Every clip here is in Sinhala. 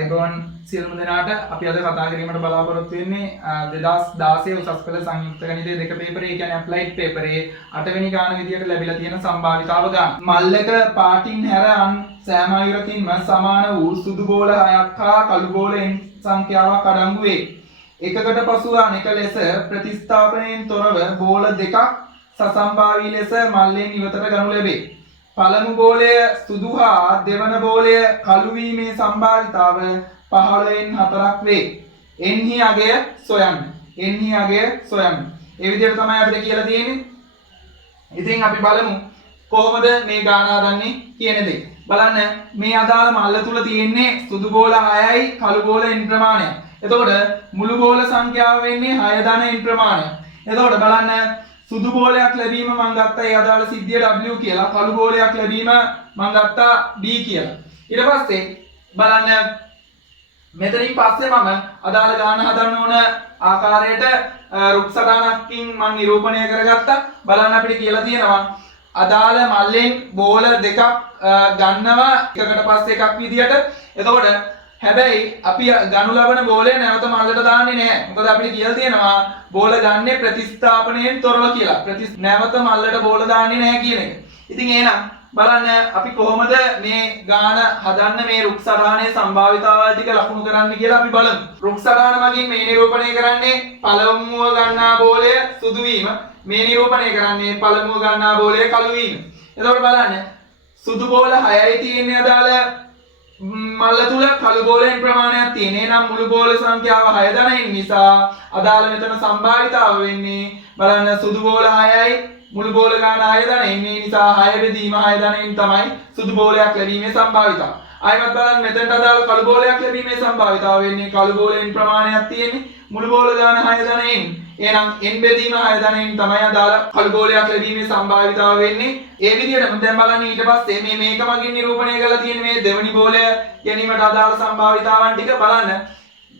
අයිබෝන් සියලුම දෙනාට අපි අද කතා කිරීමට බලාපොරොත්තු වෙන්නේ 2016 උසස් පෙළ සංයුක්ත ගණිතයේ දෙක පේපරේ, ඒ කියන්නේ ඇප්ලයිඩ් පේපරේ 8 වෙනි ගාන විදියට ලැබිලා තියෙන සම්භාවිතාව ගන්න. මල්ලක පාටින් හැර අන් සෑම අයුරකින්ම සමාන වූ සුදු බෝල 6ක් හා කළු බෝල n සංඛ්‍යාවක් අඩංගු වේ. එකකට පසුව අනෙක ලෙස ප්‍රතිස්ථාපනයෙන් තොරව බෝල දෙකක් සසම්භාවී ලෙස මල්ලෙන් ඉවතට ගනු ලැබේ. පළමු බෝලය සුදු හා දෙවන බෝලය කළු වීමේ සම්භාවිතාව 15න් 4ක් වේ. එන්හි අගය සොයන්න. එන්හි අගය සොයන්න. ඒ විදිහට තමයි අපිට කියලා තියෙන්නේ. ඉතින් අපි බලමු කොහොමද මේ ගාන හදන්නේ කියන දේ. බලන්න මේ අදාළ මල්ල තුල තියෙන්නේ සුදු බෝල 6යි කළු බෝල n ප්‍රමාණය. එතකොට මුළු බෝල සංඛ්‍යාව වෙන්නේ 6 ධන n ප්‍රමාණය. එතකොට බලන්න සුදු බෝලයක් ලැබීම මම ගත්තා ඒ අදාළ සිද්ධිය W කියලා. කළු බෝලයක් ලැබීම මම ගත්තා B කියලා. ඊට පස්සේ බලන්න මෙතනින් පස්සේ මම අදාළ ගාන හදන්න ඕන ආකාරයට රුක් සටහනකින් මම නිරූපණය කරගත්තා. බලන්න අපිට කියලා තියෙනවා අදාළ මල්ලෙන් බෝල දෙකක් ගන්නවා එකකට පස්සේ එකක් විදියට. එතකොට හැබැයි අපි ගනු ලබන බෝලය නැවත මල්ලට දාන්නේ නැහැ. මොකද අපිට කියලා තියෙනවා බෝල ගන්නේ ප්‍රතිස්ථාපනයෙන් තොරව කියලා. නැවත මල්ලට බෝල දාන්නේ නැහැ කියන එක. ඉතින් එහෙනම් බලන්න අපි කොහොමද මේ ගාන හදන්න මේ රුක් සටහනේ සම්භාවිතාවල් ටික ලකුණු කරන්න කියලා අපි බලමු. රුක් සටහන මගින් මේ නිරූපණය කරන්නේ පළමුව ගන්නා බෝලය සුදු වීම. මේ නිරූපණය කරන්නේ පළමුව ගන්නා බෝලය කළු වීම. එතකොට බලන්න සුදු බෝල 6යි තියෙන්නේ අදාළ මල්ල තුල කළු බෝලෙන් ප්‍රමාණයක් තියෙන. එහෙනම් මුළු බෝල සංඛ්‍යාව 6 ධනයින් නිසා අදාළ මෙතන සම්භාවිතාව වෙන්නේ බලන්න සුදු බෝල 6යි මුළු බෝල ගාන 6 ධනයින්. ඒ නිසා 6 බෙදීම 6 ධනයින් තමයි සුදු බෝලයක් ලැබීමේ සම්භාවිතාව. ආයෙත් බලන්න මෙතනට අදාළ කළු බෝලයක් ලැබීමේ සම්භාවිතාව වෙන්නේ කළු බෝලෙන් ප්‍රමාණයක් තියෙන්නේ මුළු බෝල ගාන 6 ධනයින්. එහෙනම් n බෙදීම 6 ධනයින් තමයි අදාළ කළු බෝලයක් ලැබීමේ සම්භාවිතාව වෙන්නේ. ඒ විදිහටම දැන් බලන්න ඊට පස්සේ මේක මගින් නිරූපණය කරලා තියෙන මේ දෙවනි බෝලය ගැනීමට අදාළ සම්භාවිතාවන් ටික බලන්න.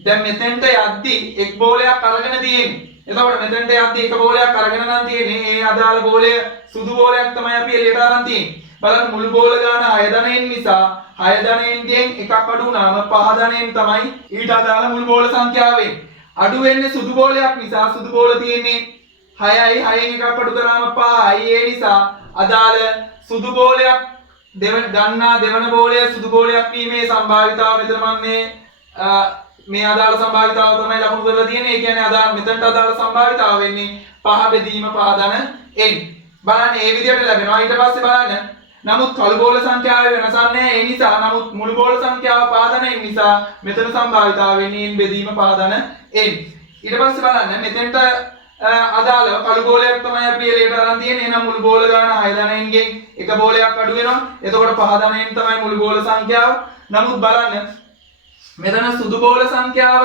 දැන් මෙතෙන්ට යද්දි එක් බෝලයක් අරගෙන තියෙන්නේ. එතකොට මෙතෙන්ට යද්දි එක බෝලයක් අරගෙන නම් තියෙන්නේ. ඒ අදාළ බෝලය සුදු බෝලයක් තමයි අපි එළියට අරන් තියෙන්නේ. බලන්න මුළු බෝල ගාන 6 ධනයින් නිසා 6 ධනයින්ගෙන් එකක් අඩු වුණාම 5 ධනයින් තමයි ඊට අදාළ මුළු බෝල සංඛ්‍යාව වෙන්නේ. අඩු වෙන්නේ සුදු බෝලයක් නිසා සුදු බෝල තියෙන්නේ 6යි 6න් එකක් අඩු කරාම 5යි. ඒ නිසා අදාළ සුදු බෝලයක් ගන්නා දෙවන බෝලය සුදු බෝලයක් වීමේ සම්භාවිතාව මෙතන මම මේ අදාළ සම්භාවිතාව තමයි ලකුණු කරලා තියෙන්නේ. ඒ කියන්නේ අදාළ මෙතනට අදාළ සම්භාවිතාව වෙන්නේ 5 බෙදීම 5 ධන n. බලන්න මේ විදිහට ලැබෙනවා. ඊට පස්සේ බලන්න නමුත් කළු බෝල සංඛ්‍යාවේ වෙනසක් නැහැ. ඒ නිසා නමුත් මුළු බෝල සංඛ්‍යාව 5 ධන n නිසා මෙතන සම්භාවිතාව වෙන්නේ n බෙදීම 5 ධන n. ඊට පස්සේ බලන්න මෙතෙන්ට අදාළ කළු බෝලයක් තමයි අපි එළියට අරන් තියෙන්නේ. එහෙනම් මුළු බෝල ගාන 6 ධනයින්ගෙන් එක බෝලයක් අඩු වෙනවා. එතකොට 5 ධනයින් තමයි මුළු බෝල සංඛ්‍යාව. නමුත් බලන්න මෙතන සුදු බෝල සංඛ්‍යාව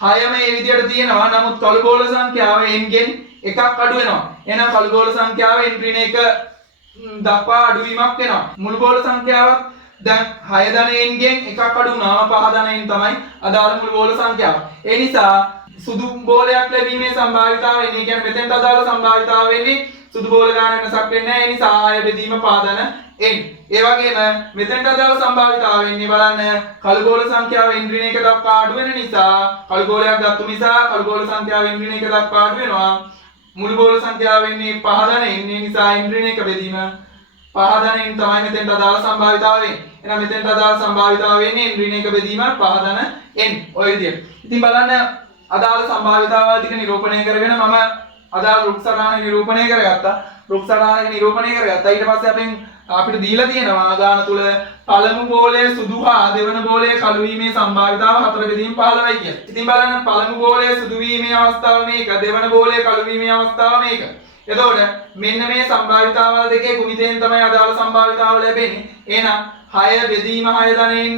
6ම මේ විදිහට තියෙනවා. නමුත් කළු බෝල සංඛ්‍යාව n ගෙන් එකක් අඩු වෙනවා. එහෙනම් කළු බෝල සංඛ්‍යාව n ඍණ 1 දක්වා අඩුවීමක් වෙනවා. මුළු බෝල සංඛ්‍යාවක් දැන් 6 ධනයෙන් ගෙන් එකක් අඩු වුණාම 5 ධනයෙන් තමයි අදාළ මුළු බෝල සංඛ්‍යාව. ඒ නිසා සුදු බෝලයක් ලැබීමේ සම්භාවිතාව වෙන්නේ කියන්නේ මෙතෙන්ට අදාළ සම්භාවිතාව වෙන්නේ සුදු බෝල ගාන වෙනසක් වෙන්නේ නැහැ. ඒ නිසා 6 බෙදීම 5 ධන n. ඒ වගේම මෙතෙන්ට අදාළ සම්භාවිතාව වෙන්නේ බලන්න කළු බෝල සංඛ්‍යාව n ඍණ 1 දක්වා අඩු වෙන නිසා කළු බෝලයක් ගත්තු නිසා කළු බෝල සංඛ්‍යාව n ඍණ 1 දක්වා අඩු වෙනවා. මුළු බෝල සංඛ්‍යාව වෙන්නේ 5 ධන n. ඒ නිසා n ඍණ 1 බෙදීම 5 ධන n තමයි මෙතෙන්ට අදාළ සම්භාවිතාව වෙන්නේ. එහෙනම් මෙතෙන්ට අදාළ සම්භාවිතාව වෙන්නේ n ඍණ 1 බෙදීම 5 ධන n. ඔය විදියට. ඉතින් බලන්න අදාළ සම්භාවිතාවල් ටික නිරූපණය කරගෙන මම අදාළ රුක් සටහන නිරූපණය කරගත්තා. රුක් සටහන නිරූපණය කරගත්තා. ඊට පස්සේ අපිට දීලා තියෙනවා ගාන තුල පළමු බෝලය සුදු හා දෙවන බෝලය කළු වීමේ සම්භාවිතාව 4 බෙදීම 15යි කියලා. ඉතින් බලන්න පළමු බෝලය සුදු වීමේ අවස්ථාව මේක, දෙවන බෝලය කළු වීමේ අවස්ථාව මේක. එතකොට මෙන්න මේ සම්භාවිතාවල් දෙකේ ගුණිතයෙන් තමයි අදාළ සම්භාවිතාව ලැබෙන්නේ. එහෙනම් 6 බෙදීම 6 ධනෙන්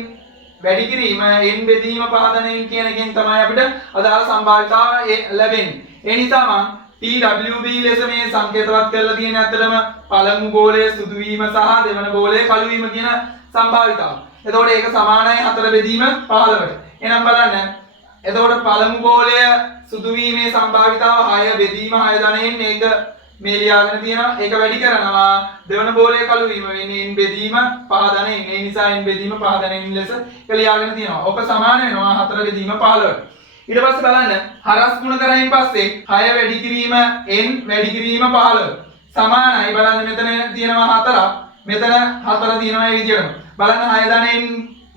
වැඩි කිරීම n බෙදීම 5 ධනෙන් කියන එකෙන් තමයි අපිට අදාළ සම්භාවිතාව ලැබෙන්නේ. ඒ නිසා මම TWB ලෙස මේ සංකේතවත් කරලා තියෙන ඇත්තටම පළමු බෝලය සුදු වීම සහ දෙවන බෝලය කළු වීම කියන සම්භාවිතාව. එතකොට ඒක සමානයි 4 බෙදීම 15ට. එහෙනම් බලන්න. එතකොට පළමු බෝලය සුදු වීමේ සම්භාවිතාව 6 බෙදීම 6 ධනෙන් ඒක මේ ලියාගෙන තියෙනවා. ඒක වැඩි කරනවා. දෙවන බෝලේ කළු වීම වෙන්නේ n බෙදීම පහදන n. ඒ නිසා n බෙදීම පහදන n ලෙස ඒක ලියාගෙන තියෙනවා. ඔක සමාන වෙනවා 4 බෙදීම 15ට. ඊට පස්සේ බලන්න හරස් ගුණ කරයින් පස්සේ 6 වැඩි කිරීම n වැඩි කිරීම 15 සමානයි. බලන්න මෙතන තියෙනවා 4ක්. මෙතන 4 තියෙනවා මේ විදිහටම. බලන්න 6 ධන n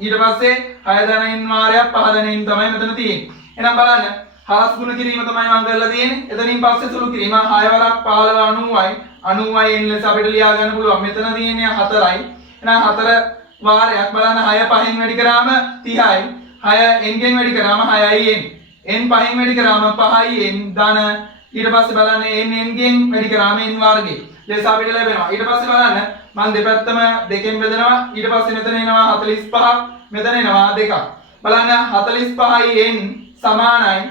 ඊට පස්සේ 6 ධන n වාරයක් 5 ධන n තමයි මෙතන තියෙන්නේ. එහෙනම් බලන්න හරස් ගුණ කිරීම තමයි මම කරලා තියෙන්නේ. එතනින් පස්සේ සුළු කිරීම 6 වරක් 15 90යි 90යි n ලෙස අපිට ලියා ගන්න පුළුවන්. මෙතන තියෙන්නේ 4යි. එහෙනම් 4 වාරයක් බලන්න 6 5න් වැඩි කරාම 30යි. 6 n ගෙන් වැඩි කරාම 6යි n. n 5න් වැඩි කරාම 5යි n ධන ඊට පස්සේ බලන්න n ගෙන් වැඩි කරාම n වර්ගය. ලෙස අපිට ලැබෙනවා. ඊට පස්සේ බලන්න මම දෙපැත්තම දෙකෙන් බෙදනවා. ඊට පස්සේ මෙතන එනවා 45ක් මෙතන එනවා 2ක්. බලන්න 45යි n සමානයි.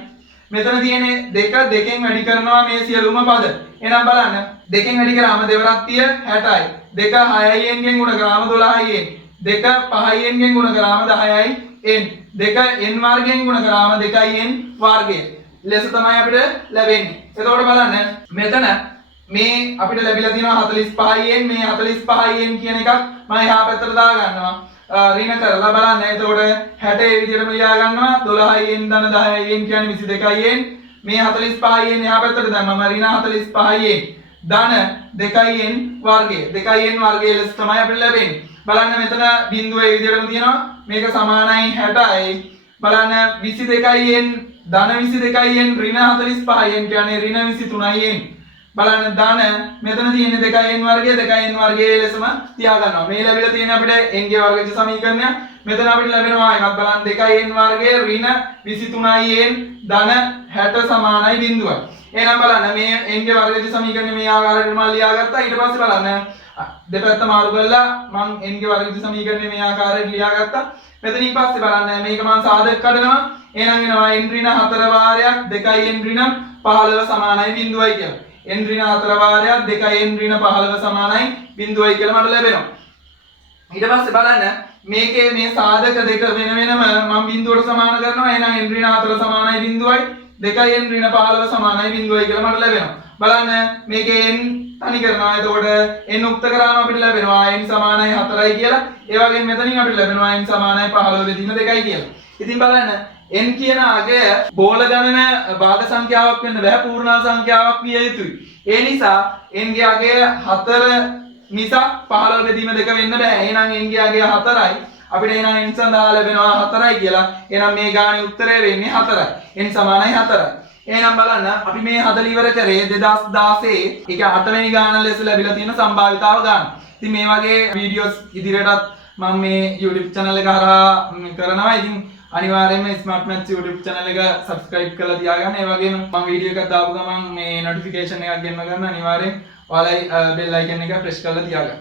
මෙතන තියෙන්නේ 2 දෙකෙන් වැඩි කරනවා මේ සියලුම පද. එහෙනම් බලන්න දෙකෙන් වැඩි කරාම දෙවරක් 60යි. 2 6යි n ගෙන් ගුණ කරාම 12යි n. 2 5යි n ගෙන් ගුණ කරාම 10යි n. 2 n වර්ගයෙන් ගුණ කරාම 2යි n වර්ගය. ලෙස තමයි අපිට ලැබෙන්නේ. එතකොට බලන්න මෙතන මේ අපිට ලැබිලා තියෙනවා 45යි n. මේ 45යි n කියන එකක් මම එහා පැත්තට දා ගන්නවා. ඍණ කරලා බලන්න. එතකොට 60 ඒ විදිහටම ලියා ගන්නවා. 12යි n ධන 10යි n කියන්නේ 22යි n. මේ 45යි n එහා පැත්තට දැම්මම ඍණ 45යි n ධන 2යි n වර්ගය. 2යි n වර්ගය ලෙස තමයි අපිට ලැබෙන්නේ. බලන්න මෙතන බිඳුව ඒ විදිහටම තියෙනවා. මේක සමානයි 60යි. බලන්න 22යි n ධන 22යි n ඍණ 45යි n කියන්නේ ඍණ 23යි n. බලන්න ධන මෙතන තියෙන්නේ 2n වර්ගය 2n වර්ගයේ ලෙසම තියා ගන්නවා. මේ ලැබිලා තියෙන අපිට n ගේ වර්ගජ සමීකරණය. මෙතන අපිට ලැබෙනවා එකක් බලන්න 2n වර්ගය ඍණ 23n ධන 60 සමානයි බිඳුවයි. එහෙනම් බලන්න මේ n ගේ වර්ගජ සමීකරණය මේ ආකාරයට මම ලියාගත්තා. ඊට පස්සේ බලන්න දෙපැත්ත මාරු කරලා මම n ගේ වර්ගජ සමීකරණය මේ ආකාරයට ලියාගත්තා. මෙතනින් පස්සේ බලන්න මේක මම සාධක කඩනවා. එහෙනම් එනවා n ඍණ 4 වාරයක් 2n ඍණ 15 සමානයි බිඳුවයි කියලා. n ඍණ 4 වාරයක් 2n ඍණ 15 සමානයි බිඳුවයි කියලා මට ලැබෙනවා. ඊට පස්සේ බලන්න මේකේ මේ සාධක දෙක වෙන වෙනම මම බිඳුවට සමාන කරනවා. එහෙනම් n ඍණ 4 සමානයි බිඳුවයි 2n ඍණ 15 සමානයි බිඳුවයි කියලා මට ලැබෙනවා. බලන්න මේකේ n තනි කරනවා. එතකොට n උක්ත කරාම අපිට ලැබෙනවා n සමානයි 4යි කියලා. ඒ වගේම මෙතනින් අපිට ලැබෙනවා n සමානයි 15 බෙදීම 2යි කියලා. ඉතින් බලන්න n කියන අගය බෝල ගණන භාග සංඛ්‍යාවක් වෙන්න බෑ, පූර්ණාංක සංඛ්‍යාවක් විය යුතුයි. ඒ නිසා n ගේ අගය 4 මිසක් 15 බෙදීම 2 වෙන්න බෑ. එහෙනම් n ගේ අගය 4යි. අපිට එහෙනම් n සඳහා ලැබෙනවා 4යි කියලා. එහෙනම් මේ ගානේ උත්තරය වෙන්නේ 4යි. n සමානයි 4යි. එහෙනම් බලන්න අපි මේ හදලා ඉවර කරේ 2016 ඒක 8 වෙනි ගාන ලෙස ලැබිලා තියෙන සම්භාවිතාව ගාන. ඉතින් මේ වගේ වීඩියෝස් ඉදිරියටත් මම මේ YouTube channel එක හරහා කරනවා. ඉතින් අනිවාර්යයෙන්ම Smart Maths YouTube channel එක subscribe කරලා තියාගන්න. ඒ වගේම මම වීඩියෝ එකක් දාපු ගමන් මේ notification එකක් ගෙන්න ගන්න අනිවාර්යෙන් ඔයාලයි bell icon එක press කරලා තියාගන්න.